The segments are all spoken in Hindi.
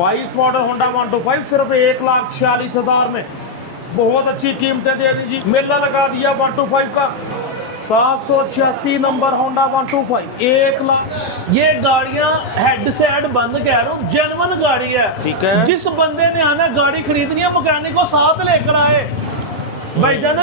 22 मॉडल होंडा 125 सिर्फ 1,46,000 में। बहुत अच्छी कीमतें दे दीजिए, मेला लगा दिया 125 का। 786 नंबर होंडा 125 1 लाख। ये गाड़ियां हेड से हेड बंद कह रहा हूँ, जेन्युइन गाड़ी है। ठीक है, जिस बंदे ने आना गाड़ी खरीदनी है मैकेनिक को साथ लेकर आए भाईजान।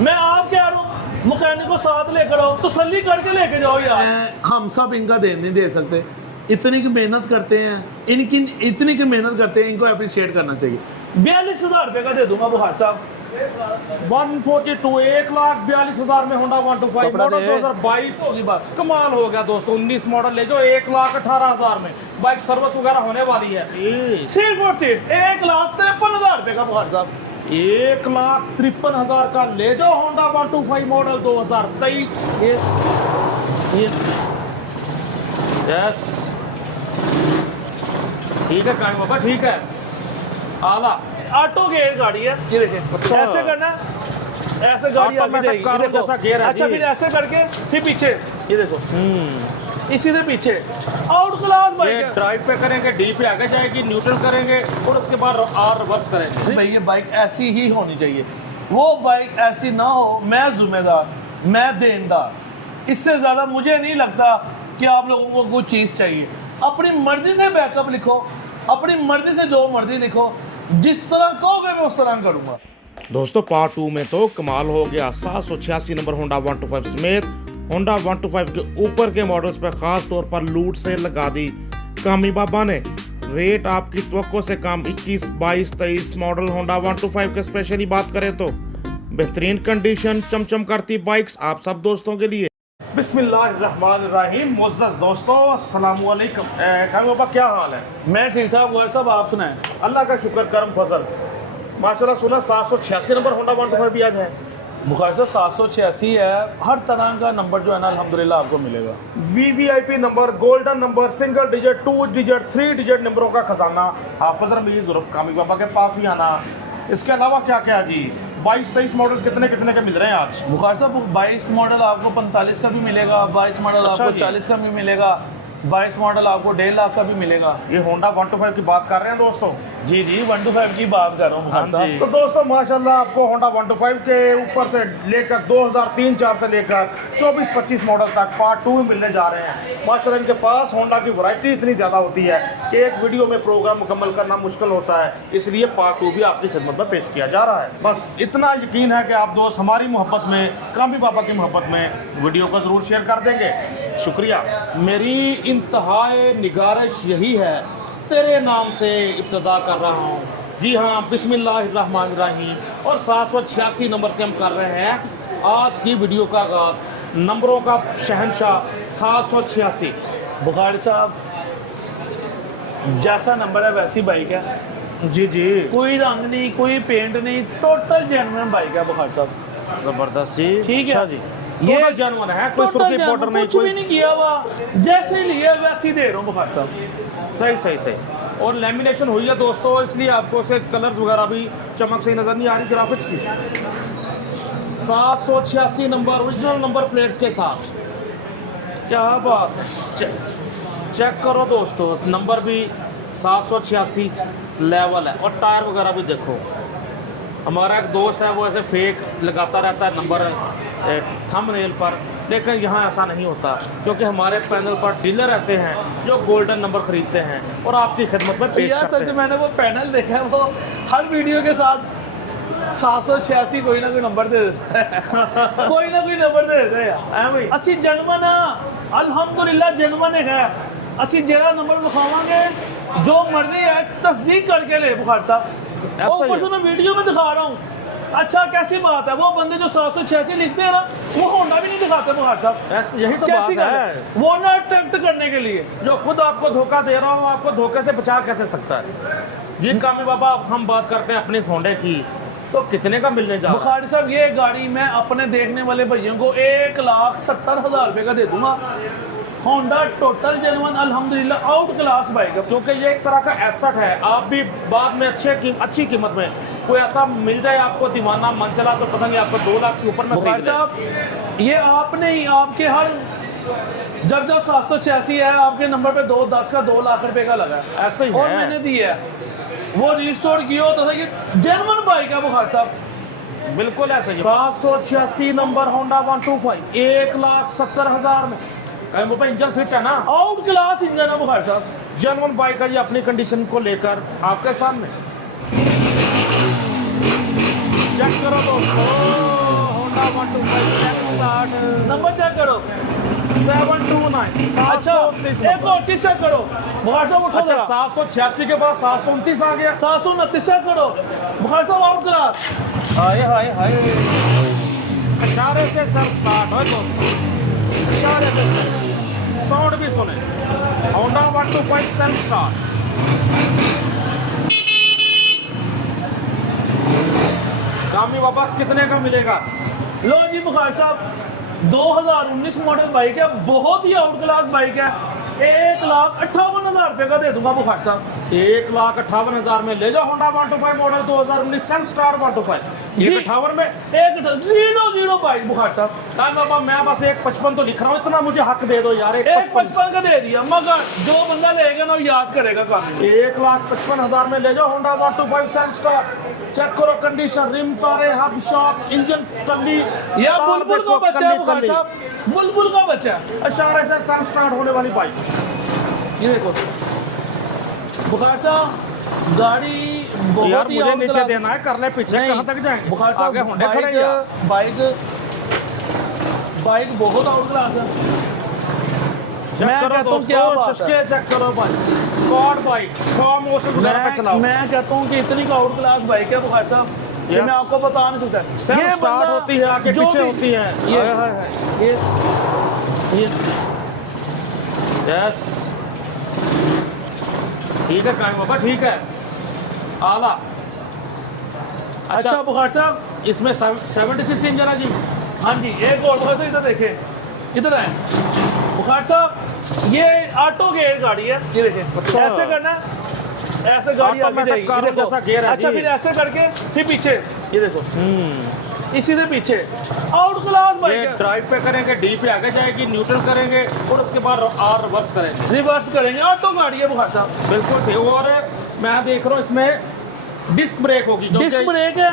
मैं आप कह रहा हूँ मैकेनिक को साथ लेकर आओ, तसल्ली करके लेके जाओ यार। हम सब इनका दे नहीं दे सकते, इतनी की मेहनत करते हैं, इनकी इतनी की मेहनत करते हैं, इनको अप्रिशिएट करना चाहिए। 42,000 रुपए का दे दूंगा बुखार साहब। 142 1,42,000 में होंडा 125 मॉडल 2022 होगी बस। कमाल हो गया दोस्तों। 19 मॉडल ले जाओ 1,18,000 में। बाइक सर्विस वगैरह होने वाली है। सिर्फ और सिर्फ 1,53,000 रुपए का बुखार साहब। 1,53,000 का ले जाओ होंडा 125 मॉडल 2023। यस ठीक है कायम बाबा, ठीक है। आला ऑटो गेयर गाड़ी है, ये देखिए। अच्छा। ऐसे करना है, ऐसे गाड़ी आगे Automatic जाएगी, कार ये देखो। जैसा gear है अच्छा जी। फिर ऐसे करके फिर पीछे, ये देखो इसी से पीछे आउट क्लास ये बाइक है ड्राइव पे करेंगे, डी पे आगे जाएगी, न्यूट्रल करेंगे और उसके बाद आर रिवर्स करेंगे। भाई। ये बाइक ऐसी ही होनी चाहिए, वो बाइक ऐसी ना हो। मैं जिम्मेदार, मैं देनदार। इससे ज्यादा मुझे नहीं लगता कि आप लोगों को कोई चीज चाहिए। अपनी मर्जी से बैकअप लिखो, अपनी मर्जी से जो मर्जी लिखो, जिस तरह कहोगे मैं उस तरह करूंगा। दोस्तों पार्ट 2 में तो कमाल हो गया। 786 नंबर होंडा 125 समेत होंडा 125 के ऊपर के मॉडल्स पर खास तौर पर लूट सेल लगा दी कामी बाबा ने। रेट आपकी तवक्को से कम 21, 22, 23 मॉडल होंडा 125 के स्पेशली बात करें तो बेहतरीन कंडीशन, चमचम करती बाइक्स आप सब दोस्तों के लिए। बिस्मिल्लाहिर्रहमानिर्रहीम। मुअज़्ज़ज़ दोस्तों अस्सलाम वालेकुम। कामी बाबा क्या हाल है? मैं ठीक ठाक हुआ साहब, आप सुनाएं। अल्लाह का शुक्र करम फजल। माशाल्लाह सुना 786 नंबर होंडा 125 भी आज है। बुखार साहब 786 है, हर तरह का नंबर जो है ना अल्हम्दुलिल्लाह आपको मिलेगा। VVIP number, golden number, single digit, 2 digit, 3 digit नंबरों का खजाना हाफिज रमीज उर्फ कामी बाबा के पास ही आना। इसके अलावा क्या क्या जी 22-23 मॉडल कितने कितने के मिल रहे हैं आज? बुखार साहब 22 मॉडल आपको 45 का भी मिलेगा, 22 मॉडल अच्छा आपको जी। 40 का भी मिलेगा, 22 मॉडल आपको 1.5 लाख का भी मिलेगा। ये होंडा 125 की बात कर रहे हैं दोस्तों। जी जी 125 की बात कर रहा हूँ बुखार साहब। तो दोस्तों माशाल्लाह आपको होंडा 125 के ऊपर से लेकर 2003-04 से लेकर 24-25 मॉडल तक पार्ट 2 में मिलने जा रहे हैं। माशाल्लाह इनके पास होंडा की वैरायटी इतनी ज़्यादा होती है कि एक वीडियो में प्रोग्राम मुकम्मल करना मुश्किल होता है, इसलिए पार्ट 2 भी आपकी खिदमत में पेश किया जा रहा है। बस इतना यकीन है कि आप दोस्त हमारी मोहब्बत में, कामी बाबा की मोहब्बत में वीडियो को ज़रूर शेयर कर देंगे। शुक्रिया। मेरी इंतहाए निगारिश यही है, तेरे नाम से इब्तिदा कर रहा हूँ। जी हाँ, बिस्मिल्लाहिर्रहमानिर्रहीम। और 786 नंबर से हम कर रहे हैं आज की वीडियो का आगाज़। नंबरों का शहंशाह 786। बुखारी साहब जैसा नंबर है वैसी बाइक है, जी जी कोई रंग नहीं, कोई पेंट नहीं, टोटल जेन्युइन बाइक है बुखारी साहब। ज़बरदस्त जी। ठीक है अच्छा जी, ये टोटल जानवर है, कोई टोटल सुर्खी जेन्युइन, पाउडर नहीं, कुछ भी कोई नहीं किया हुआ, जैसे ही लिया वैसे ही दे रहा हूँ बुखारी साहब। सही सही सही। और लेमिनेशन हुई है दोस्तों, इसलिए आपको उसके कलर्स वगैरह भी चमक से नज़र नहीं आ रही, ग्राफिक्स की। 786 नंबर ओरिजिनल नंबर प्लेट्स के साथ, क्या बात है। चेक करो दोस्तों, नंबर भी 786 लेवल है और टायर वगैरह भी देखो। हमारा एक दोस्त है वो ऐसे फेक लगाता रहता है नंबर थंबनेल पर, लेकिन यहाँ ऐसा नहीं होता क्योंकि हमारे पैनल पर डीलर ऐसे हैं जो गोल्डन नंबर खरीदते हैं और आपकी खिदमत में पेश यार करते सच हैं। मैंने वो पैनल देखा है, वो हर वीडियो के साथ 786 कोई ना कोई नंबर दे देता है कोई ना कोई नंबर दे देता है यार। भाई ਅਸੀਂ ਜਨਮਨ ਅਲਹਮਦੁਲਿਲਾ ਜਨਮਨ है, ਅਸੀਂ ਜਿਹੜਾ नंबर दिखावांगे जो मर्जी है तस्दीक करके ले बुखार साहब। ऐसा ही ऊपर से है। मैं वीडियो में दिखा रहा हूँ, अच्छा कैसी बात है। वो बंदे जो 786 लिखते हैं ना वो होंडा भी नहीं दिखाते बुखार साहब। ऐसे यही तो कैसी बात गल है। वो ना अट्रैक्ट करने के लिए। जो खुद आपको धोखा दे रहा हो, आपको धोखे से बचा कैसे सकता है जी। कामी बाबा हम बात करते हैं अपने होंडे की, तो कितने का मिलने जा रहा है? बुखारी साहब ये गाड़ी मैं अपने देखने वाले भैयों को 1,70,000 रुपये का दे दूंगा। होंडा टोटल जेन्युइन अल्हम्दुलिल्लाह आउट क्लास बाइक है। क्योंकि ये एक तरह का एसेट है, आप भी बाद में अच्छी कीमत में कोई ऐसा मिल जाए आपको दीवाना मन चला तो पता नहीं आपको 2 लाख से ऊपर में बुखारी खरीद ले। साहब ये आप नहीं, आपके हर जब 786 है आपके नंबर पे 210 का 2 लाख रुपए का लगा है ऐसे ही और है। मैंने दी है वो रिस्टोर किया होता था कि जर्मन बाइक है बुखार साहब। बिल्कुल ऐसे ही 786 नंबर होंडा 125 1,70,000 में। कहीं वो इंजन फिट है ना, आउट क्लास इंजन है बुखार साहब। जर्मन बाइक का जी अपनी कंडीशन को लेकर आपके सामने चेक करो दोस्तों। होंडा 125 स्टार्ट नंबर चेक करो। 729 अच्छा 729 एक और चीज चेक करो बुखार साहब, उठो अच्छा जरा। 786 के बाद 729 आ गया। 729 चेक करो बुखार साहब, आउट क्लास। हाय हाय हाय, इशारे से सर स्टार्ट हो दोस्तों, इशारे से साउंड भी सुने। Honda 125 self start. कामी बाबा कितने का मिलेगा? लो जी बुखार साहब, 2019 मॉडल बाइक है, बहुत ही आउट क्लास बाइक है। 1,58,000 रुपए का दे दूंगा बुखार साहब। 1,58,000 में ले जाओ होंडा 125 मॉडल 2019 सेल्फ स्टार्ट 125। जी। 1,58 में 1,00 बाइक बुखार साहब। कामी बाबा मैं बस 1,55 तो लिख रहा हूँ, इतना मुझे हक दे दो यार। 1,55 का दे दिया, मगर जो बंदा लेगा ना वो याद करेगा काम। 1,55,000 में ले जाओ होंडा 125 सेल्फ स्टार्ट। चेक करो कंडीशन, रिम तारे, हब शॉक, इंजन टल्ली, या तार बुलबुल देखो, का बच्चा है कल्ली बुखार कल्ली। साहब, बुलबुल का बच्चा। इशारे से सेल्फ स्टार्ट होने वाली बाइक। ये देखो बुखार साहब, गाड़ी बहुत यार ही मुझे आउट नीचे क्लास। देना है, करने पीछे नहीं, कहाँ तक जाएंगे? बुखार साहब आगे होंडे खड़े हैं यार। बाइक बहुत आउट क्लास है। चेक मैं करो कहता हूँ क्या दोस्तों, बात है। शशके चेक करो bike, quad bike, farm house वगैरह पे चलाओ। मैं कहता हूँ कि इतनी का आउट क्लास बाइक है बुखार साहब कि Yes. मैं आपको बता नहीं सकता। सेल्फ ये स्टार्ट बंदा होती है, आगे जो पीछे भी- होती है। ये हाय हाय हाय। ये यस ठीक है कायम बाबा, ठीक है, आला। अच्छा बुखार साहब, इसमें 70cc इंजन है जी। हाँ जी, एक और थोड़ा सा इधर देखे, इधर है बुखार साहब, ये ऑटो गेयर गाड़ी है। ये देखें, अच्छा। ऐसे करना है, ऐसे गाड़ी आगे Automatic जाएगी। कार ये देखो। जैसा gear है अच्छा जी। फिर ऐसे करके फिर पीछे, ये देखो इसी से पीछे, आउट क्लास ये बाइक है। ड्राइव पे करेंगे, डी पे आगे जाएगी, न्यूट्रल करेंगे और उसके बाद आर रिवर्स करेंगे। रिवर्स करेंगे, ऑटो गाड़ी है बुखार साहब। बिल्कुल ठीक। और मैं देख रहा हूँ इसमें डिस्क ब्रेक होगी क्योंकि- डिस्क ब्रेक है,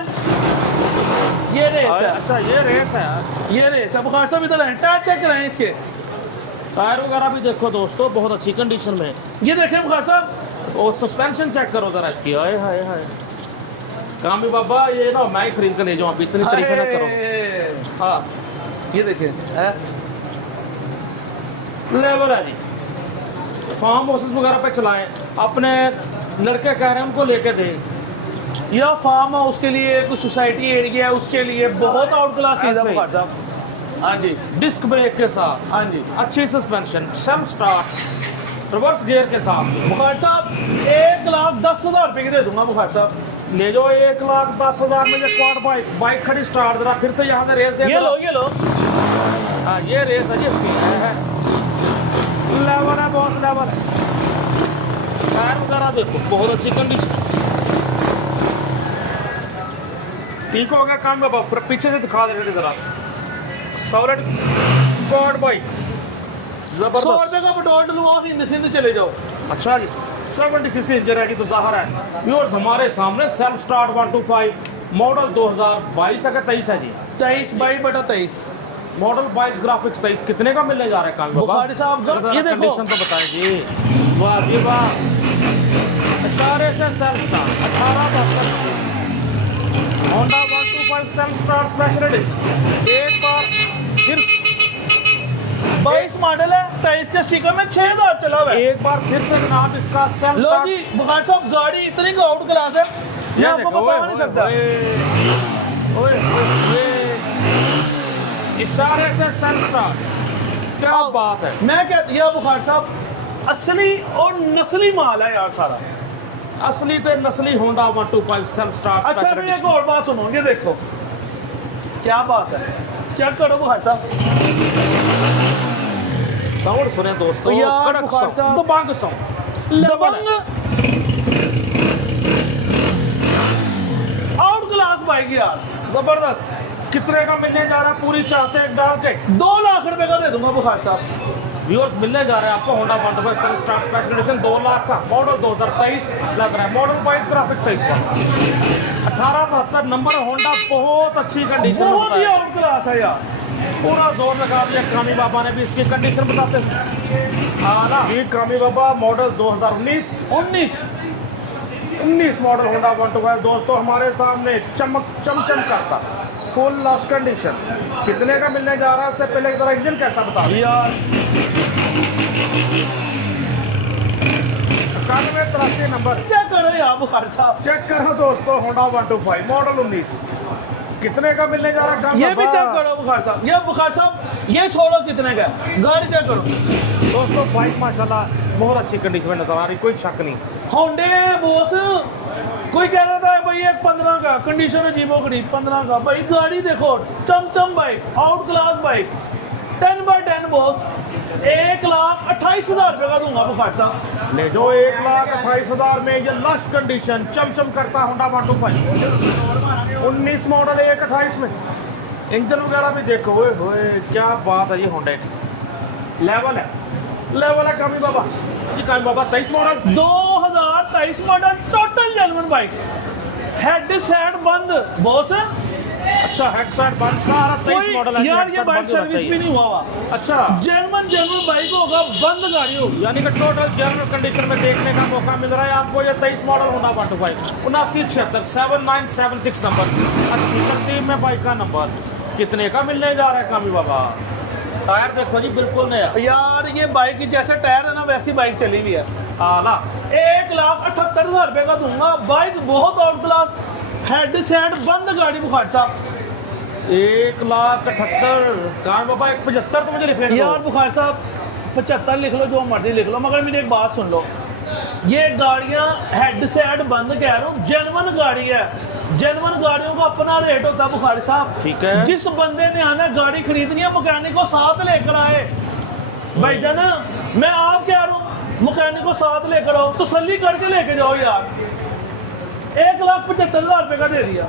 ये रेस है, अच्छा ये रेस है। ये रेस है बुखार साहब। इधर है, टायर चेक कराएं इसके, टायर वगैरह भी देखो दोस्तों, बहुत अच्छी कंडीशन में। ये देखें बुखार साहब। और सस्पेंशन चेक करो जरा इसकी। हाय हाय हाय, कामी बाबा ये ना मैं ही खरीद कर ले जाऊँ, अभी इतनी तारीफें ना करो। हाय। हाँ ये देखें है, लेवल है जी। फार्म हाउसेस वगैरह पे चलाएं, अपने लड़के कह रहे हैं उनको लेके दे। या फार्म हाउस के लिए, कुछ सोसाइटी एरिया है उसके लिए बहुत आउट क्लास चीज़ है ऐसे ही। बुखार साहब। हाँ जी, डिस्क ब्रेक के साथ, हाँ जी अच्छी suspension, self start, reverse gear के साथ। बुखार साहब, 1,10,000 रुपए की दे दूंगा बुखार साहब। ले जाओ 1,10,000 में ये क्वाड बाइक। बाइक खड़ी स्टार्ट जरा फिर से यहाँ से रेस दे ये दो। लो, ये लो। हाँ ये रेस है जी इसकी। है लेवल है, बहुत लेवल है। टायर वगैरह देखो, बहुत अच्छी कंडीशन। ठीक हो गया काम में, फिर पीछे से दिखा दे रहे जरा। सॉलिड क्वाड बाइक 100 जबरदस्त। रुपए का पेट्रोल डलवाओ, सिंध सिंध चले जाओ। अच्छा जी, 70cc इंजन है कि तो जाहिर है व्यूअर्स हमारे सामने सेल्फ स्टार्ट 125 मॉडल 2022 है कि 23 है जी। 23/22। मॉडल 22 ग्राफिक्स 23 कितने का मिलने जा रहा है कांग बाबा? बुखारी साहब, जरा ये देखो। कंडीशन तो बताएं जी। वाह जी वाह, इशारे से self start 1872 Honda 125 self start special edition. एक बार फिर 22 मॉडल है, 23 के स्टिकर में 6,000 चला हुआ है। एक बार फिर से जनाब इसका सेल्फ लो स्टार्ट। जी बुखार साहब, गाड़ी इतनी का आउट क्लास है, मैं आपको बता नहीं सकता। इशारे से सेल्फ स्टार्ट, क्या बात है। मैं क्या दिया बुखार साहब, असली और नस्ली माल है यार सारा। असली ते नस्ली होंडा 125 सेल्फ स्टार्ट अच्छा स्पेशल फिर एक एडिशन। और बात सुनो, ये देखो क्या बात है, चेक करो बुखार साहब। साउंड सुने दोस्तों, यार कड़क बुखार साउंड, साहब। दबंग साउंड, लवंग आउट क्लास बाइक यार, जबरदस्त। कितने का मिलने जा रहा है पूरी चाहते हैं डाल के? 2 लाख रुपए का दे दूंगा बुखार साहब। व्यूअर्स मिलने जा रहे हैं आपको Honda 125 self start special edition 2 lakh का मॉडल 2023 लग रहा है। मॉडल वाइज ग्राफिक्स 23 का 1872 नंबर होंडा, बहुत अच्छी कंडीशन में बहुत ही होता है। आउट क्लास है यार। पूरा जोर लगा दिया कामी बाबा ने भी इसकी कंडीशन बताते हैं। ये कामी बाबा मॉडल 2019 19 मॉडल होंडा 125 दोस्तों हमारे सामने चमचम करता फुल लॉस कंडीशन। कितने का मिलने जा रहा है? उससे पहले जरा इंजन कैसा बता दें। यार 9183 नंबर क्या करो यार बुखार साहब, चेक करो दोस्तों, होंडा 125 मॉडल 19 कितने का मिलने जा रहा है? ये भी चेक करो बुखार साहब, ये बुखार साहब ये छोड़ो कितने का है, गाड़ी चेक करो दोस्तों। बाइक माशाल्लाह बहुत अच्छी कंडीशन में नजर आ रही, कोई शक नहीं। होंडे बॉस, कोई कह रहा था भाई एक 15 का कंडीशन अजीबो गरीब 15 का, भाई गाड़ी देखो चमचम bike, out class bike 10x10 boss. 1,28,000 रुपये का दूंगा बुखार साहब। ले जो 1,28,000 में ये लश कंडीशन चमचम करता होंडा 125 19 मॉडल 1,28 में। इंजन वगैरह भी देखो, ओए होए क्या बात है। ये होंडा की लेवल है कामी बाबा जी। कामी बाबा 23 model 2023 model total genuine bike, head set बंद बॉस। अच्छा हेड साइड बंद, सारा 23 मॉडल है। यार ये बाइक सर्विस भी नहीं हुआ हुआ। अच्छा जेन्युइन बाइक होगा, बंद गाड़ी होगी, यानी कि टोटल जनरल कंडीशन में देखने का मौका मिल रहा है आपको। ये 23 मॉडल होंडा 125 7976 7976 नंबर, अच्छी तरतीब में बाइक का नंबर। कितने का मिलने जा रहा है कामी बाबा? टायर देखो जी बिल्कुल नया। यार ये बाइक जैसे टायर है ना वैसी बाइक चली हुई है। आला 1,78,000 रुपये का दूंगा, बाइक बहुत आउट क्लास, हेड सेट बंद गाड़ी बुखार साहब। 1,78,000 कामी बाबा 1,75 तो मुझे लिखने दो। यार बुखार साहब 75 लिख लो, जो मर्जी लिख लो, मगर मेरी एक बात सुन लो, ये गाड़ियां हेड सेट बंद कह रहा हूँ, जेन्युइन गाड़ी है। जेन्युइन गाड़ियों का अपना रेट होता है बुखारी साहब। ठीक है। जिस बंदे ने आना गाड़ी खरीदनी है मैकेनिक को साथ लेकर आए। भाईजान मैं आप कह रहा हूँ मैकेनिक को साथ लेकर आओ, तसल्ली करके लेके जाओ यार। 1,75,000 रुपये का दे दिया।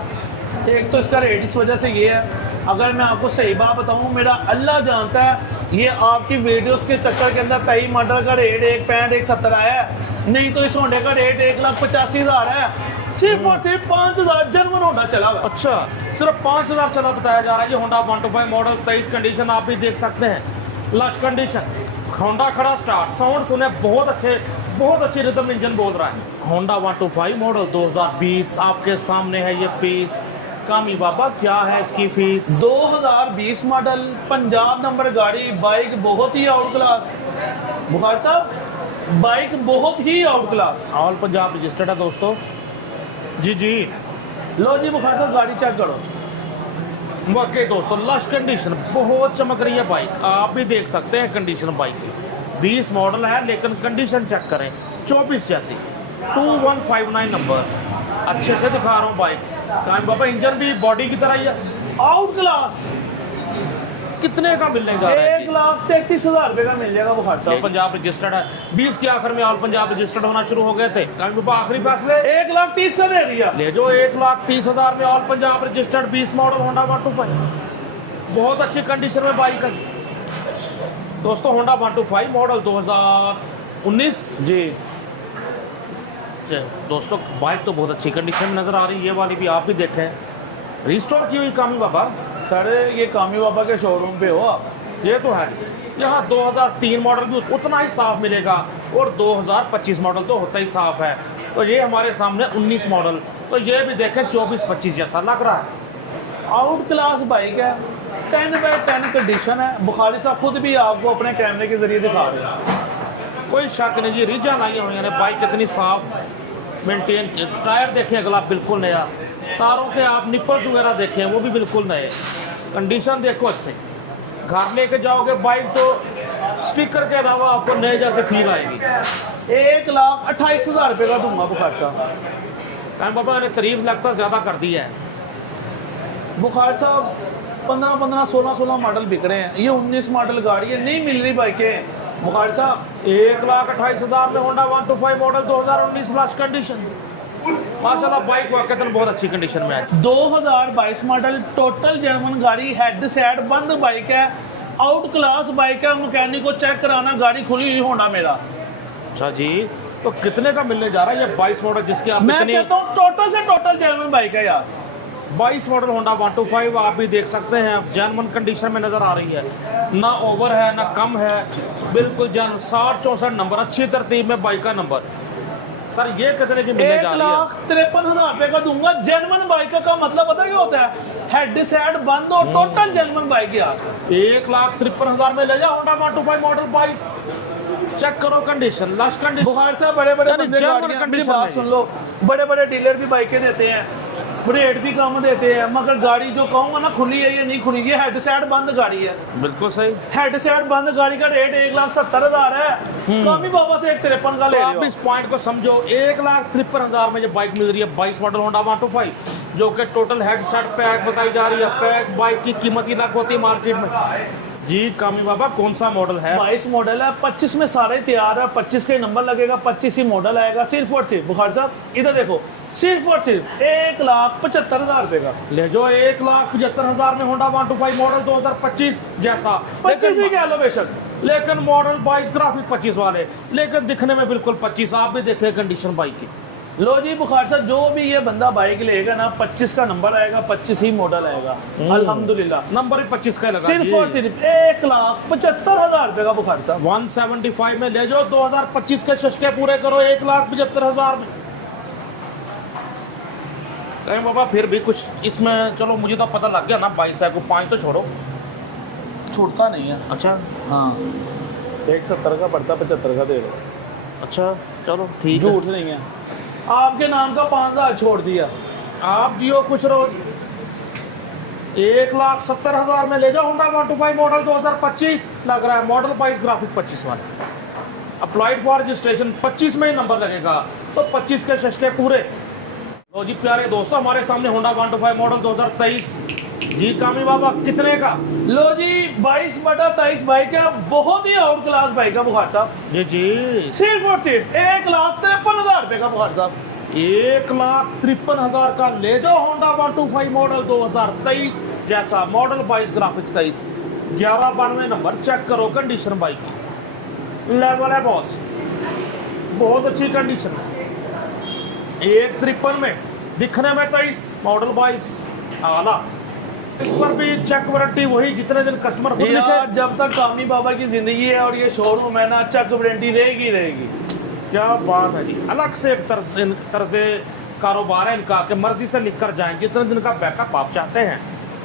एक तो इसका रेट इस वजह से ये है, अगर मैं आपको सही बात बताऊं, मेरा अल्लाह जानता है ये आपकी वीडियोस के चक्कर के अंदर 23 मॉडल का रेट 1,65 1,70 आया है, नहीं तो इस होंडे का रेट 1,85,000 है। सिर्फ और सिर्फ 5,000 जेन्युइन होंडा चला हुआ। अच्छा सिर्फ 5,000 चला बताया जा रहा है। ये होंडा 125 मॉडल 23 कंडीशन आप भी देख सकते हैं, लश कंडीशन। होंडा खड़ा स्टार्ट, साउंड सुने बहुत अच्छी रिदम इंजन बोल रहा है। होंडा 125 मॉडल 2020 आपके सामने है ये पीस। कामी बाबा क्या है इसकी फीस? 2020 मॉडल, पंजाब नंबर गाड़ी, बाइक बहुत ही आउट क्लास बुखार साहब, बाइक बहुत ही out class, all Punjab registered है दोस्तों। जी लो जी बुखार साहब गाड़ी चेक करो। वाकई दोस्तों लश कंडीशन, बहुत चमक रही है बाइक, आप भी देख सकते हैं कंडीशन बाइक की। 20 मॉडल है लेकिन कंडीशन चेक करें 24 जैसी। 2159 नंबर, अच्छे से दिखा रहा हूँ बाइक। कामी बाबा इंजन भी बॉडी की तरह ही है, आउट क्लास। कितने का मिलने जा रहा है? 1,33,000 रुपये का मिल जाएगा बुखार ऑल साहब। पंजाब रजिस्टर्ड है। 20 के आखिर में ऑल पंजाब रजिस्टर्ड होना शुरू हो गए थे। कामी बाबा आखिरी फैसले 1,30,000 का दे दिया। ले जो 1,30,000 में all Punjab registered 20 model Honda 125, बहुत अच्छी कंडीशन में बाइक है दोस्तों। होंडा 125 मॉडल 2019 जी दोस्तों, बाइक तो बहुत अच्छी कंडीशन में नजर आ रही है। ये वाली भी आप भी देखें, रिस्टोर की हुई कामी बाबा। सर ये कामी बाबा के शोरूम पे हो आप? ये तो है, यहाँ 2003 मॉडल भी उतना ही साफ मिलेगा और 2025 मॉडल तो होता ही साफ है। तो ये हमारे सामने 19 मॉडल, तो ये भी देखें 24-25 जैसा लग रहा है। आउट क्लास बाइक है, 10x10 कंडीशन है। बुखारी साहब खुद भी आपको अपने कैमरे के जरिए दिखा रहे हैं, कोई शक नहीं जी, रीजन आई हुई है। बाइक कितनी साफ मेंटेन, टायर देखें अगला बिल्कुल नया, तारों के आप निप्पल्स वगैरह देखें वो भी बिल्कुल नए, कंडीशन देखो अच्छे। घर लेके जाओगे बाइक तो स्पीकर के अलावा आपको नए जैसे फील आएगी। 1,28,000 रुपये का दूंगा बुखार साहब। टाइम बाबा ने तारीफ लगता ज़्यादा कर दी है। बुखार साहब 15 16 मॉडल बिक रहे हैं, ये 19 मॉडल गाड़ी है, नहीं मिल रही बाइकें बुखार साहब। 1,28,000 में होंडा 125 मॉडल 2019 लास्ट कंडीशन, माशाल्लाह बाइक वाकई बहुत अच्छी कंडीशन में है। 2022 मॉडल टोटल जेन्युइन गाड़ी, हेड सेट बंद बाइक है, आउट क्लास बाइक है, मैकेनिक को चेक कराना, गाड़ी खुली हुई होना मेरा। अच्छा जी, तो कितने का मिलने जा रहा है ये 22 मॉडल जिसके आप मैं कहता हूँ टोटल से टोटल जेन्युइन बाइक है यार। 22 मॉडल होंडा 125 आप भी देख सकते हैं, अब जेन्युइन कंडीशन में नज़र आ रही है, ना ओवर है ना कम है, बिल्कुल जेन्युइन। 60-64 नंबर, अच्छी तरतीब में बाइक का नंबर। सर ये कितने की मिलने जा रही है? 1,53,000 रुपए का दूंगा। जेन्युइन बाइक का मतलब पता क्या होता है? हेड साइड बंद और टोटल जेन्युइन बाइक यार। 1,53,000 में ले जाओ होंडा 125 मॉडल 22। चेक करो कंडीशन, लास्ट कंडीशन। बुखार से बड़े बड़े यानी बंदे जेन्युइन गाड़ियां, मेरी कंडीशन बात में। सुन लो, बड़े बड़े डीलर भी बाइकें देते हैं, रेट भी कम देते हैं, मगर गाड़ी जो कहूँगा ना खुली है या नहीं खुली, ये हेड साइड बंद गाड़ी है। बिल्कुल सही। हेड साइड बंद गाड़ी का रेट 1,70,000 है। कामी बाबा से 1,53 का ले तो रहे आप हो। इस पॉइंट को समझो, 1,53,000 में ये बाइक मिल रही है 22 मॉडल होंडा 125, जो कि टोटल हेड सेट पैक बताई जा रही है। पैक बाइक की कीमत ही लाख होती है मार्केट में जी। कामी बाबा कौन सा मॉडल है? 22 मॉडल है, 25 में सारे तैयार है, 25 का ही नंबर लगेगा, 25 ही मॉडल आएगा। सिर्फ और सिर्फ बुखार साहब इधर देखो, सिर्फ और सिर्फ 1,75,000 रुपए का ले जो 1,75,000 में होंडा 125 मॉडल 2025 जैसा। 25 ही कह लो बेशक, लेकिन मॉडल 22 ग्राफिक 25 वाले, लेकिन दिखने में बिल्कुल 25। आप भी देखें कंडीशन बाइक की। लो जी बुखार साहब, जो भी ये बंदा बाइक लेगा ना, 25 का नंबर आएगा, 25 ही मॉडल आएगा अल्हम्दुलिल्लाह। नंबर ही 25 का लगा सिर्फ और सिर्फ 1,75,000 रुपए का बुखार साहब। 175 में ले जाओ, 2025 के शशके पूरे करो 1,75,000 में। कहीं बाबा फिर भी कुछ इसमें, चलो मुझे तो पता लग गया ना 22 है को 5 तो छोड़ो। छूटता नहीं है। अच्छा हाँ, 1,70 का पड़ता, 75 का दे दो। अच्छा चलो ठीक है। झूठ नहीं है, आपके नाम का 5,000 छोड़ दिया। आप जियो कुछ रोज। 1,70,000 में ले जाओ होंडा 125 मॉडल 2025 लग रहा है, मॉडल 22 ग्राफिक 25 वाला। अप्लाइड फॉर रजिस्ट्रेशन 25 में ही नंबर लगेगा, तो 25 के शशके पूरे। लो जी प्यारे दोस्तों, हमारे सामने होंडा 125 मॉडल 2023 जी। कामी बाबा कितने का? लो जी 22/23 बाइक है, बहुत ही आउट क्लास बाइक है बुखार साहब। जी जी, सिर्फ और सिर्फ 1,53,000 रुपए का बुखार साहब। 1,53,000 का ले जाओ होंडा 125 मॉडल 2023 जैसा, मॉडल 22 ग्राफिक्स 23, 1192 नंबर। चेक करो कंडीशन बाइक की, लेवल है बॉस, बहुत अच्छी कंडीशन। 1,53 में, दिखने में 23, मॉडल 22 आला। इस पर भी चेक वारंटी वही जितने दिन कस्टमर खुद लिखे। यार जब तक कामी बाबा की जिंदगी है और ये शोरूम है ना, चेक वारंटी रहेगी रहेगी। क्या बात है जी, अलग से एक तरह से कारोबार है इनका कि मर्जी से लिख कर जाएं, जितने दिन का बैकअप आप चाहते हैं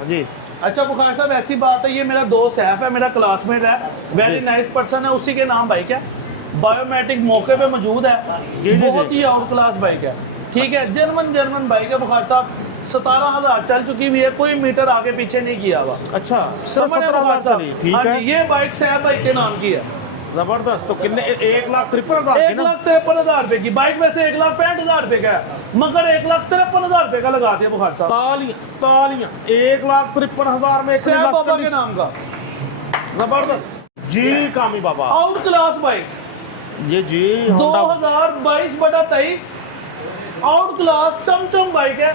जी। अच्छा बुखार साहब ऐसी बात है, ये मेरा दोस्त सैफ है, मेरा क्लासमेट है, वेरी नाइस पर्सन है, उसी के नाम बाइक है, बायोमेट्रिक मौके पे मौजूद है, जी, बहुत जी। ही आउट क्लास बाइक है। ठीक है, जर्मन बाइक है बुखार साहब, 17,000 चल चुकी हुई है, कोई मीटर आगे पीछे नहीं किया हुआ। अच्छा, समझ रहे हो 17,000 बुखार साहब? चली, ठीक हाँ है, जी, ये बाइक सैफ बाइक के नाम की है। जबरदस्त। तो कितने? 1,53,000 की ना? 1,53,000 रुपए की बाइक, वैसे 1,65,000 रुपए का है, मगर 1,53,000 रुपए का लगा दिया बुखार साहब। तालियां 1,53,000 में सैफ बाबा के नाम का जबरदस्त जी। कामी बाबा आउट क्लास बाइक, ये जी होंडा 2022/23 आउट क्लास चमचम बाइक है।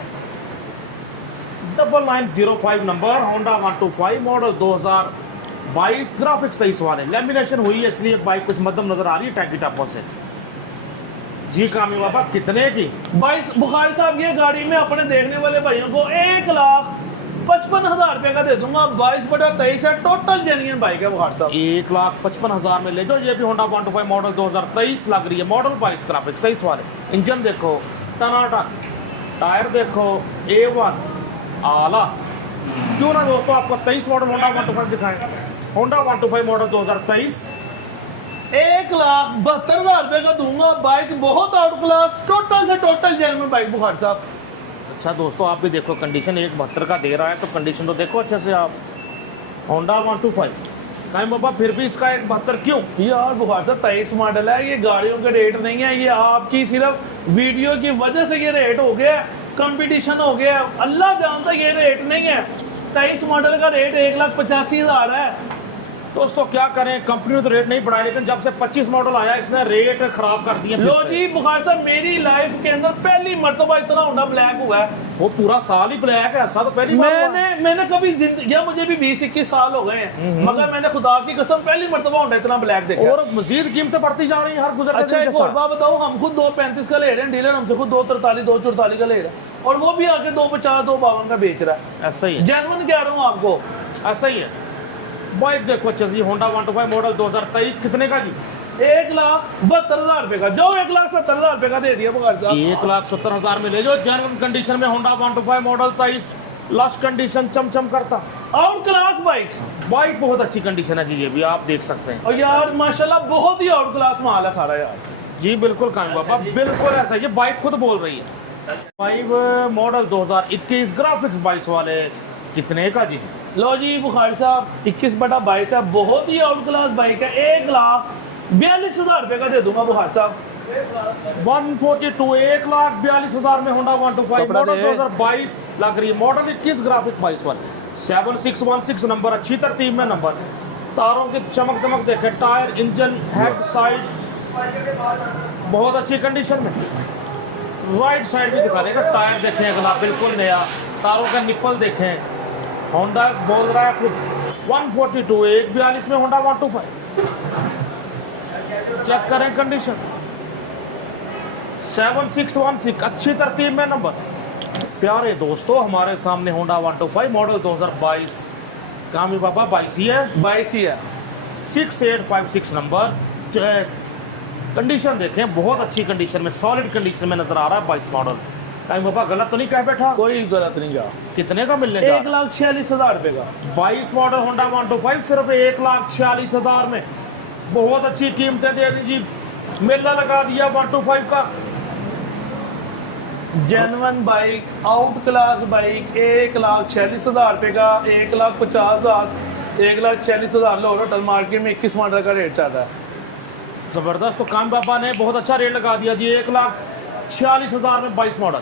9905 नंबर, होंडा 125 मॉडल 2022 ग्राफिक्स 23 वाले। लेमिनेशन हुई है इसलिए बाइक कुछ मध्यम नजर आ रही है टैकी टापों से जी। कामी बाबा कितने की? 22 बुखारी साहब, ये गाड़ी में अपने देखने वाले भाइयों को 1,55,000 रुपए का दे दूंगा। 22/23 है, टोटल जेन्युइन बाइक है बुखारी साहब। 1,55,000 में ले जाओ। ये भी होंडा 125 मॉडल 2023 लग रही है, मॉडल 22 ग्राफिक्स 23 वाले। इंजन देखो टनाटन, टायर देखो A1 आला। क्यों ना दोस्तों आपको 23 मॉडल होंडा 125 दिखाएं। होंडा 125 मॉडल 2023 1,72,000 रुपए का दूंगा। बाइक बहुत आउट क्लास, टोटल से टोटल जेन्युइन बाइक बुखारी साहब। अच्छा दोस्तों, आप भी देखो कंडीशन 1,72 का दे रहा है, तो कंडीशन तो देखो अच्छे से आप। होंडा 125 कहीं बाबा, फिर भी इसका 1,72 क्यों? यार बुखार साहब 23 मॉडल है, ये गाड़ियों का रेट नहीं है, ये आपकी सिर्फ वीडियो की वजह से ये रेट हो गया, कंपटीशन हो गया, अल्लाह जानता ये रेट नहीं है। 23 मॉडल का रेट 1,85,000 है। दोस्तों क्या करें, कंपनी ने तो रेट नहीं बढ़ाया, लेकिन जब से 25 मॉडल आया इसने रेट खराब कर दिए। लो जी बुखार साहब, मेरी लाइफ के अंदर पहली मर्तबा इतना होंडा ब्लैक हुआ है। वो पूरा साल ही ब्लैक है, ऐसा तो पहली बार हुआ है। मैंने कभी जिंदगी, मुझे भी 20-21 साल हो गए हैं, मगर मैंने खुदा की कसम पहली मर्तबा होंडा इतना ब्लैक देखा। और मजीद कीमतें बढ़ती जा रही हैं हर गुजरते अच्छा दिन एक के और साथ। बात बताओ, हम खुद 235 का ले रहे हैं, डीलर हमसे खुद 243 244 का ले रहा है, और वो भी आके 250 252 का बेच रहा है। ऐसा ही है, जेन्युइन कह रहा हूँ आपको। ऐसा ही है। बाइक देखो अच्छा जी, होंडा 125 मॉडल 2023 कितने का जी? 1,72,000 रुपए का, जो 1,70,000 रुपए का दे दिया बुखार साहब। 1,70,000 में ले जो जेन्युइन कंडीशन में होंडा 125 मॉडल 23, लश कंडीशन, चमचम करता आउट क्लास बाइक। बाइक बहुत अच्छी कंडीशन है जी, ये भी आप देख सकते हैं। और यार माशाल्लाह बहुत ही आउट क्लास माल है सारा यार। जी बिल्कुल कायम बाबा, बिल्कुल ऐसा, ये बाइक खुद बोल रही है। 5 मॉडल 2021 ग्राफिक्स 22 वाले कितने का जी? लो जी बुखारी साहब 21/22 है, बहुत ही आउट क्लास बाइक है, 1,42,000 रुपए का दे दूंगा बुखारी साहब। 142 1,42,000 में होंडा 125 कपड़ा मॉडल दे। 2022 लग रही है। मॉडल 21 ग्राफिक 22 वाले, 7616 नंबर, अच्छी तरतीब में नंबर, तारों की चमक दमक देखे, टायर, इंजन, हेड, साइड बहुत अच्छी कंडीशन में। राइट साइड भी दिखा देगा, टायर देखें अगला बिल्कुल नया, तारों का निप्पल देखें। होंडा बोल रहा है खुद 142 1,42 में होंडा 125। चेक करें कंडीशन, 7616 अच्छी तरतीब में नंबर। प्यारे दोस्तों हमारे सामने होंडा 125 मॉडल 2022, कामी बाबा 22 ही है, 22 ही है। 6856 नंबर। कंडीशन देखें बहुत अच्छी कंडीशन में, सॉलिड कंडीशन में नजर आ रहा है 22 मॉडल। कामी बाबा गलत तो नहीं कह बैठा? कोई गलत नहीं जा। कितने का मिलने जा रहा है? 1,46,000 रुपए का 22 मॉडल होंडा 125 सिर्फ 1,46,000 में। बहुत अच्छी कीमतें दे दीजिए, मेला लगा दिया 125 का। Genuine bike, out class bike, 1,46,000 रुपए का, 1,50,000, 1,46,000 लो टोटल मार्केट में 21 मॉडल का रेट चल रहा है। जबरदस्त, तो कान बाबा ने बहुत अच्छा रेट लगा दिया जी, 1,46,000 में 22 मॉडल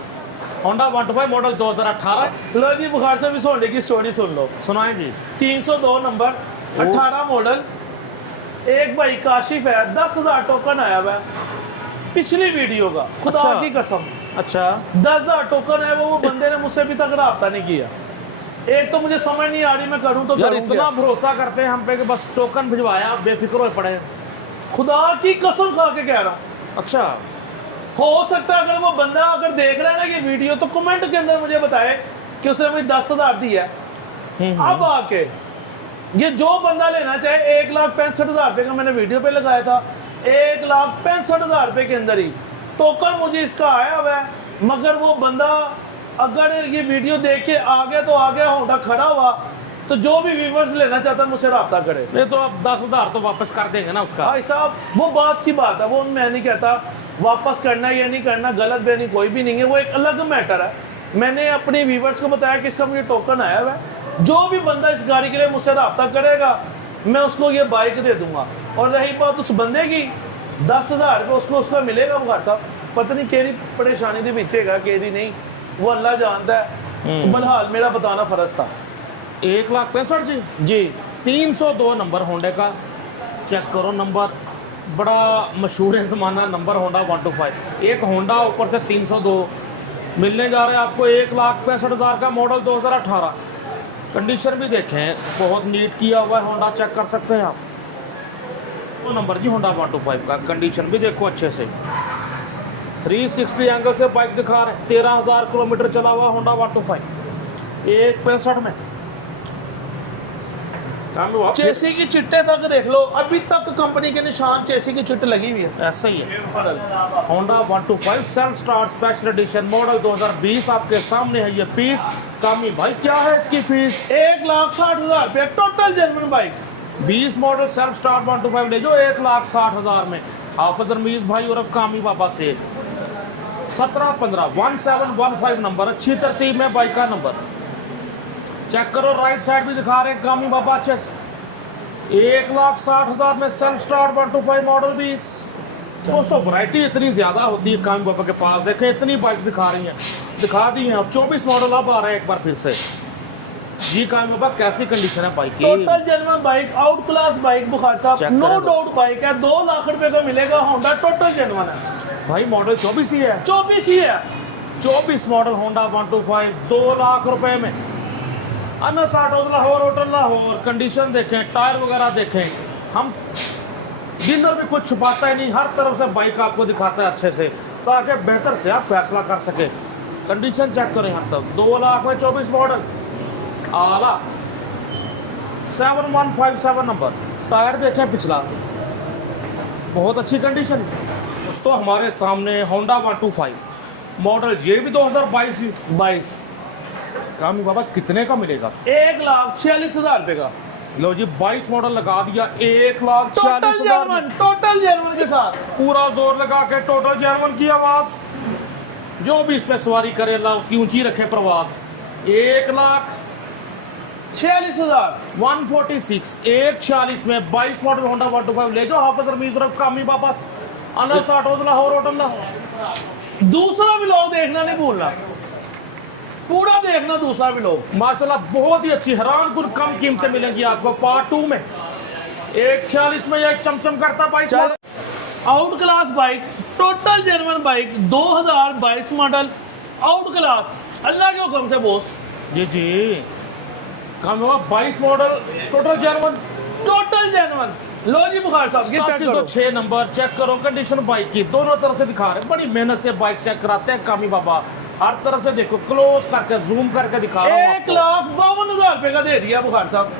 होंडा 125 मॉडल 2018। लो जी बुखार से भी होंडे की स्टोरी सुन लो। सुनाएं जी। 302 नंबर, 18 मॉडल, एक भाई काशिफ है, 10,000 टोकन आया हुआ है पिछली वीडियो का, खुदा अच्छा। की कसम। अच्छा 10,000 टोकन है, वो बंदे ने मुझसे अभी तक रब्ता नहीं किया। एक तो मुझे समझ नहीं आ रही मैं करूं तो यार, करूं इतना क्या? भरोसा करते हैं हम पे कि बस टोकन भिजवाया, आप बेफिक्र हो पड़े। खुदा की कसम खा के कह रहा हूं। अच्छा हो सकता है अगर वो बंदा अगर देख रहा है ना ये वीडियो, तो कमेंट के अंदर मुझे बताए कि उसने मुझे 10,000 दिया है। अब आके ये जो बंदा लेना चाहे, 1,65,000 रुपए का मैंने वीडियो पे लगाया था, 1,65,000 रुपए के अंदर ही टोकन मुझे इसका आया हुआ है। मगर वो बंदा अगर ये वीडियो देख के आगे तो आगे होंडा खड़ा हुआ, तो जो भी व्यूवर्स लेना चाहता है मुझसे रब्ता करे। नहीं तो अब 10,000 तो वापस कर देंगे ना उसका। भाई साहब वो बात की बात है, वो मैं नहीं कहता वापस करना या नहीं करना, गलत बयानी कोई भी नहीं है, वो एक अलग मैटर है। मैंने अपने व्यूवर्स को बताया कि इसका मुझे टोकन आया हुआ है, जो भी बंदा इस गाड़ी के लिए मुझसे रब्ता करेगा मैं उसको ये बाइक दे दूंगा। और रही बात उस बंदे की, 10,000 रुपये उसको उसका मिलेगा बुखार साहब, पता नहीं केरी परेशानी के पीछे का केरी नहीं, वो अल्लाह जानता है। तो बहरहाल मेरा बताना फर्ज था। 1,65,000 जी 302 नंबर होंडे का, चेक करो नंबर, बड़ा मशहूर है ज़माना नंबर होंडा 125। एक होंडा ऊपर से 302 मिलने जा रहे हैं आपको 1,65,000 का, मॉडल 2018। कंडीशन भी देखें बहुत नीट किया हुआ है होंडा, चेक कर सकते हैं आप। तो नंबर जी होंडा 125 का, कंडीशन भी देखो अच्छे से, 360 एंगल से बाइक दिखा रहे हैं। 13,000 किलोमीटर चला हुआ होंडा 125, 1,65,000 में। चेसी की चिट्टे तक देख लो, अभी तक कंपनी के निशान चेसी की चिट्टे लगी हुई है। ऐसा ही है Honda 125 self start special edition model 2020 आपके सामने है ये पीस। कामी भाई क्या है इसकी फीस? 1,60,000 रुपये total genuine bike. 20 model self start 125 ले जो 1,60,000 में। हाफिज रमीज भाई और कामी बाबा से 1715 नंबर, अच्छी तरतीब में बाइक का नंबर। चेक करो राइट साइड भी दिखा रहे हैं कामी बाबा अच्छे से। 1,60,000 में सेल्फ स्टार्ट 125 मॉडल 20। दोस्तों वैरायटी इतनी ज़्यादा होती है कामी बाबा के पास, देखें इतनी बाइक्स दिखा रही हैं, दिखा दी हैं। अब 24 मॉडल अब आ रहे हैं एक बार फिर से। जी कामिल बाबा, कैसी कंडीशन है बाइक की? Total genuine bike, out class bike Bukhari साहब, चेक नो करें डाउट बाइक है। 2 लाख रुपए का मिलेगा होंडा, टोटल जेन्युइन है भाई। मॉडल 24 ही है, 24 ही है। 24 मॉडल होंडा 125 2 लाख रुपए में। अन्ना 60 लाहौर होटल लाहौर। कंडीशन देखें, टायर वगैरह देखें। हम डीलर भी कुछ छुपाता ही नहीं, हर तरफ से बाइक आपको दिखाता है अच्छे से, ताकि बेहतर से आप फैसला कर सके। कंडीशन चेक करें हम सब। 2 लाख में 24 मॉडल, आला 7157 नंबर। टायर देखें पिछला, बहुत अच्छी कंडीशन। दोस्तों हमारे सामने होंडा 125 मॉडल, ये भी 2022। 22 कामी बाबा कितने का मिलेगा? 1,46,000 रुपए का। लो जी 22 मॉडल लगा दिया, 1,46,000 टोटल जेन्युइन के साथ। पूरा जोर लगा के टोटल जेन्युइन की आवाज। जो भी इस पे सवारी करे अल्लाह उसकी ऊंची रखे प्रवास। 1,46,000 146 146 में 22 मॉडल होंडा 125 ले जाओ। हाफिज रमीज तरफ कामी बाबा अना 60 लाहौर होटल लाहौर। दूसरा व्लॉग देखना नहीं भूलना, पूरा देखना दूसरा व्लॉग। माशाल्लाह बहुत ही अच्छी हैरान कुल कम कीमतें मिलेंगी आपको पार्ट 2 में। 146 में एक चमचम करता 22 model out class bike, total genuine bike, 2022 model, out class, अल्लाह के हुक्म से बॉस। जी जी कम होगा 22 model total genuine. Total genuine. लो जी बुखार साहब, ये चेक करो। 6 नंबर चेक करो। कंडीशन बाइक की दोनों तरफ से दिखा रहे हैं, बड़ी मेहनत से बाइक चेक कराते हैं कामी बाबा। हर तरफ से देखो, क्लोज करके जूम करके दिखा रहा हूं आपको। 1,52,000 रुपए का दे दिया बुखार साहब।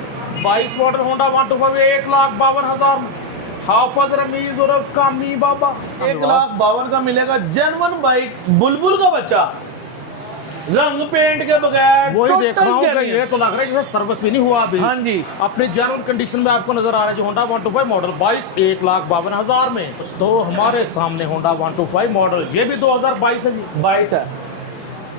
22 मॉडल होंडा 125 1,52,000 में। हाफिज रमीज उर्फ कामी बाबा। 1,52,000 का मिलेगा जेन्युइन बाइक, बुलबुल का बच्चा, रंग पेंट के बगैर। वही total देख रहा हूँ कि genuine। ये तो लग रहा है जैसे सर्विस भी नहीं हुआ अभी। हाँ जी। अपने जेन्युइन कंडीशन में आपको नजर आ रहा है जो होंडा 125 मॉडल 22 1,52,000 में। तो हमारे सामने होंडा 125 मॉडल, ये भी 2022 है जी। 22 है।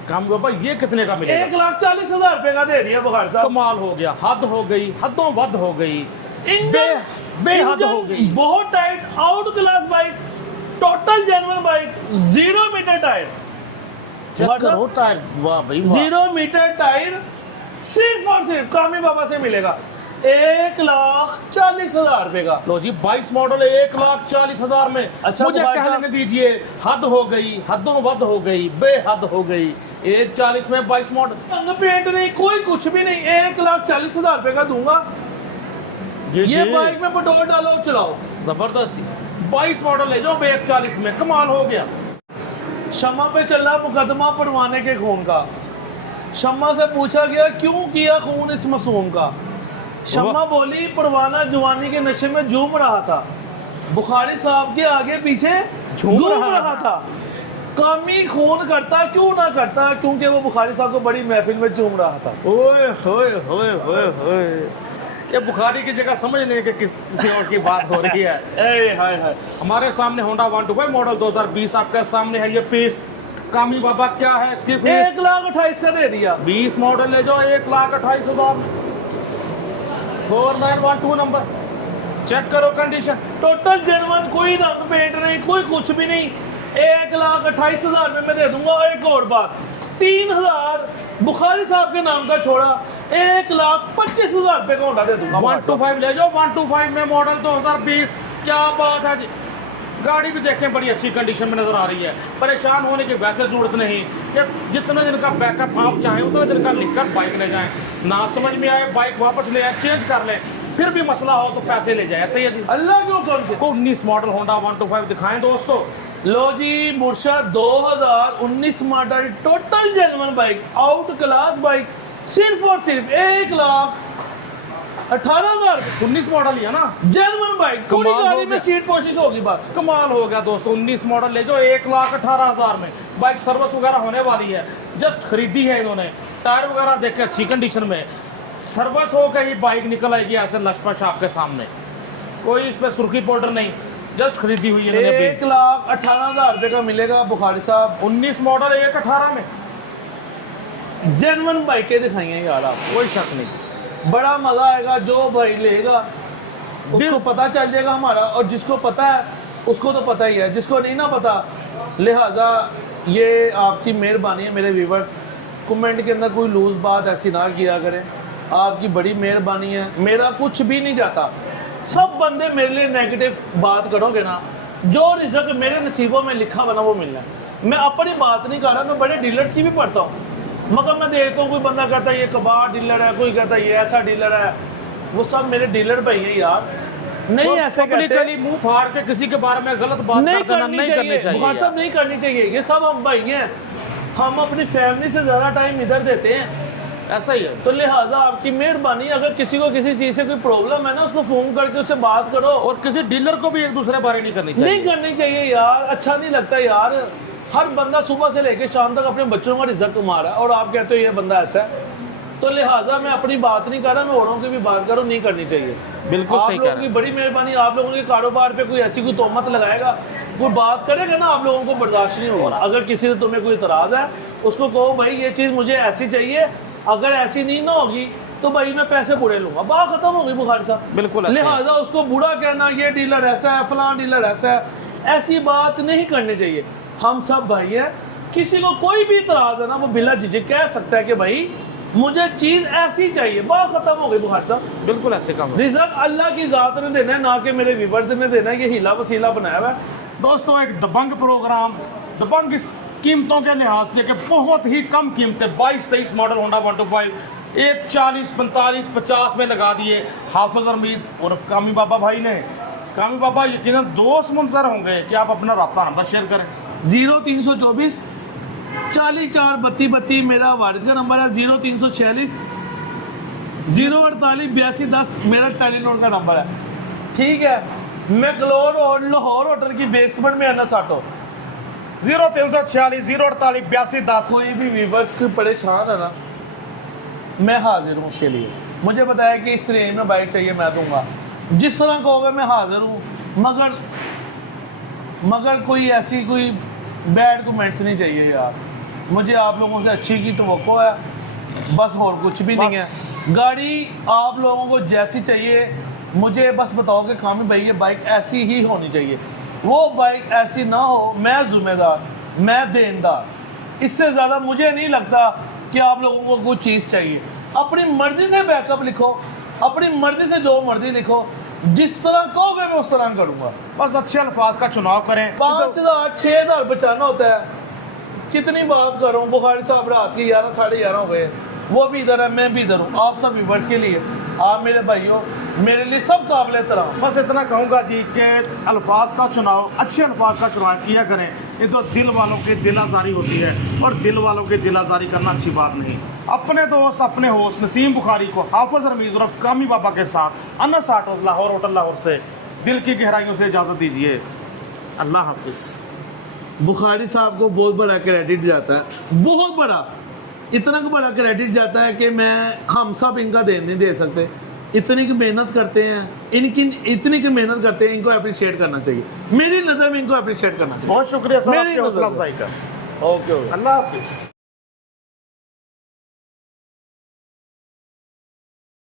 कामी बाबा ये कितने का मिलेगा? 1,40,000 रुपए का दे दिया बुखार साहब। कमाल हो गया, हद हो गई, हदों वद हो गई, बेहद हो गई। बहुत tight, out class bike, total genuine bike, 0 metre tyre. Check करो टायर, वाह भाई वाह। 0 मीटर टायर सिर्फ और सिर्फ कामी बाबा से मिलेगा 1,40,000 रुपए का। लो जी 22 मॉडल 1,40,000 में। अच्छा, मुझे बुखार कहने साहब। नहीं दीजिए, हद हो गई, हदों वद हो गई, बेहद हो गई। 1,40 में 22 मॉडल। रंग पेंट नहीं, कोई कुछ भी नहीं, 1,40,000 रुपए का दूंगा। ये बाइक में पेट्रोल डालो चलाओ, जबरदस्त। 22 मॉडल ले जाओ 1,40 में, कमाल हो गया। शम्मा पे चला मुकदमा परवाने के खून का। शम्मा से पूछा गया क्यों किया खून इस मासूम का। शम्मा बोली परवाना जवानी के नशे में झूम रहा था, बुखारी साहब के आगे पीछे घूम रहा था। कामी खून करता क्यों ना करता, क्योंकि वो बुखारी साहब को बड़ी महफिल में झूम रहा था। ओए होए होए होए होए, ये बुखारी की जगह समझ नहीं कि किसी और की बात हो रही है। ए हाय हाय। हमारे सामने होंडा 125 मॉडल 2020 आपके सामने है ये पीस। कामी बाबा क्या है इसकी फीस? 1,28,000 का दे दिया। 20 मॉडल ले जाओ 1,28,000। 4912 नंबर चेक करो कंडीशन। टोटल जेन्युइन, कोई रंग पेंट नहीं, कोई कुछ भी नहीं। 1,28,000 रुपए में दे दूंगा। एक और बात, 3,000 बुखारी साहब के नाम का छोड़ा, 1,25,000 रुपए का होंडा दे दूंगा। 125 ले जाओ। 125 में मॉडल 2020। क्या बात है जी। गाड़ी भी देखें बड़ी अच्छी कंडीशन में नजर आ रही है। परेशान होने की वैसे जरूरत नहीं कि जितने दिन का बैकअप आप चाहें उतने दिन का लिखकर बाइक ले जाएं। ना समझ में आए बाइक वापस ले आए, चेंज कर लें, फिर भी मसला हो तो पैसे ले जाए। सही है जी। अल्लाह के हुक्म से। 19 मॉडल होंडा 125 दिखाएं दोस्तों। लो जी मुर्शद 2019 model, total genuine bike, out class bike, सिर्फ और सिर्फ 1,18,000। 19 मॉडल ही है ना, जेन्युइन बाइक, पूरी कमाल हो गाड़ी में गया। सीट कोशिश होगी बस। कमाल हो गया दोस्तों। 19 मॉडल ले जाओ 1,18,000 में। बाइक सर्विस वगैरह होने वाली है, जस्ट खरीदी है इन्होंने। टायर वगैरह देख के अच्छी कंडीशन में, सर्विस हो गई बाइक निकल आएगी ऐसे लशपश आपके सामने। कोई इस पर सुर्खी पाउडर नहीं, जस्ट खरीदी हुई है। 1,18,000 रुपए का मिलेगा बुखारी साहब। 19 मॉडल 1,18 में जेन्युइन बाइकें दिखाइए यार आप, कोई शक नहीं। बड़ा मजा आएगा। जो भाई लेगा उसको पता चल जाएगा हमारा, और जिसको पता है उसको तो पता ही है, जिसको नहीं ना पता, लिहाजा ये आपकी मेहरबानी है मेरे व्यूवर्स, कमेंट के अंदर कोई लूज बात ऐसी ना किया करें। आपकी बड़ी मेहरबानी है, मेरा कुछ भी नहीं जाता। सब बंदे मेरे लिए नेगेटिव बात करोगे ना, जो रिजल्ट मेरे नसीबों में लिखा बना वो मिलना है। मैं अपनी बात नहीं कर रहा, मैं बड़े डीलर्स की भी पढ़ता हूँ, मगर मैं देखता हूँ कोई बंदा कहता है ये कबाड़ डीलर है, कोई कहता है ये ऐसा डीलर है। वो सब मेरे डीलर भाई है यार, नहीं ऐसे पब्लिकली मुंह फाड़ के किसी के बारे में गलत बात नहीं कर देना करनी नहीं चाहिए, करनी चाहिए बहुत यार। सब नहीं करनी चाहिए। ये सब हम भाई हैं, हम अपनी फैमिली से ज़्यादा टाइम इधर देते हैं, ऐसा ही है। तो लिहाजा आपकी मेहरबानी, अगर किसी को किसी चीज़ से कोई प्रॉब्लम है ना, उसको फ़ोन करके उससे बात करो। और किसी डीलर को भी एक दूसरे बारे नहीं करनी चाहिए। नहीं करनी चाहिए यार, अच्छा नहीं लगता यार। हर बंदा सुबह से लेकर शाम तक अपने बच्चों का रिजल्ट कमा रहा है और आप कहते हो ये बंदा ऐसा है। तो लिहाजा मैं अपनी बात नहीं कर रहा, मैं औरों की भी बात करूँ, नहीं करनी चाहिए। बिल्कुल आप सही कह लोगों रहे की हैं। बड़ी मेहरबानी, आप लोगों के कारोबार पे कोई ऐसी कोई तोहमत लगाएगा, कोई बात करेगा ना, आप लोगों को बर्दाश्त नहीं होगा। अगर किसी से तुम्हें कोई इतराज़ है, उसको कहो भाई ये चीज़ मुझे ऐसी चाहिए, अगर ऐसी नहीं ना होगी तो भाई मैं पैसे बुरे लूंगा, बात खत्म हो गई बुखारी साहब। बिल्कुल ऐसे ही। लिहाजा उसको बुरा कहना, ये डीलर ऐसा है, फलां डीलर ऐसा है, ऐसी बात नहीं करनी चाहिए। हम सब भाई हैं, किसी को कोई भी इतराज़ है ना, वो बिला झिझक कह सकता है कि भाई मुझे चीज़ ऐसी चाहिए, बात खत्म हो गई बुखारी साहब। बिल्कुल ऐसे काम है। रिजल्ट अल्लाह की ज़ात ने देना है, ना कि मेरे व्यूवर्स ने देना है। ये हीला वसीला बनाया हुआ है। दोस्तों एक दबंग प्रोग्राम, दबंग इस कीमतों के लिहाज से कि बहुत ही कम कीमतें, 22-23 मॉडल होंडा 125 एक 40, 45, 50 में लगा दिए हाफिज रमीज उर्फ कामी बाबा भाई ने। कामी बाबा यकीनन दोस्त मुंसर होंगे कि आप अपना रब्ता नंबर शेयर करें। 0324 44 32 32 मेरा वारिद का नंबर है। 0346 048 82 10 मेरा टेलीनोट का नंबर है। ठीक है, मैकलोर और लाहौर होटल की बेसमेंट में अनस ऑटो। 0346 048 82 10। कोई भी व्यूवर्स कोई परेशान है ना, मैं हाजिर हूँ उसके लिए। मुझे बताया कि इस रेंज में बाइक चाहिए, मैं दूंगा, जिस तरह कहोगे मैं हाजिर हूँ। मगर कोई ऐसी कोई बैड कमेंट्स नहीं चाहिए यार। मुझे आप लोगों से अच्छी की तवक्को है, बस और कुछ भी नहीं है। गाड़ी आप लोगों को जैसी चाहिए मुझे बस बताओ कि कामी भाई ये बाइक ऐसी ही होनी चाहिए। वो बाइक ऐसी ना हो, मैं जिम्मेदार, मैं देनदार, इससे ज़्यादा मुझे नहीं लगता कि आप लोगों को कुछ चीज़ चाहिए। अपनी मर्ज़ी से बैकअप लिखो, अपनी मर्ज़ी से जो मर्ज़ी लिखो, जिस तरह कहोगे मैं उस तरह करूँगा। बस अच्छे अल्फाज का चुनाव करें। 5000 6000 बचाना होता है। कितनी बात करूँ, बुखारी साहब रात के 11 साढ़े 11 हो गए, वो भी इधर है, मैं भी इधर हूँ। आप सब व्यूवर्स के लिए, आप मेरे भाइयों, मेरे लिए सब काबिल एहतराम। बस इतना कहूँगा जी कि अल्फाज का चुनाव, अच्छे अल्फाज का चुनाव किया करें। ये तो दिल वालों की दिल आज़ारी होती है और दिल वालों की दिल आज़ारी करना अच्छी बात नहीं। अपने दोस्त, अपने होस्ट नसीम बुखारी को हाफिज रमीज और कामी बाबा के साथ अनस ऑटो लाहौर होटल लाहौर से दिल की गहराइयों से इजाज़त दीजिए। अल्लाह हाफिज़। बुखारी साहब को बहुत बड़ा क्रेडिट जाता है, बहुत बड़ा, इतना बड़ा क्रेडिट जाता है कि हम सब इनका देन नहीं दे सकते। इतनी की मेहनत करते हैं, इतनी की मेहनत करते हैं, इनको अप्रिशिएट करना चाहिए। मेरी नज़र में इनको अप्रिशिएट करना चाहिए। बहुत शुक्रिया सर मेरी आपके हौसला नज़र से। अफजाई का। ओके। अल्लाह हाफिज़।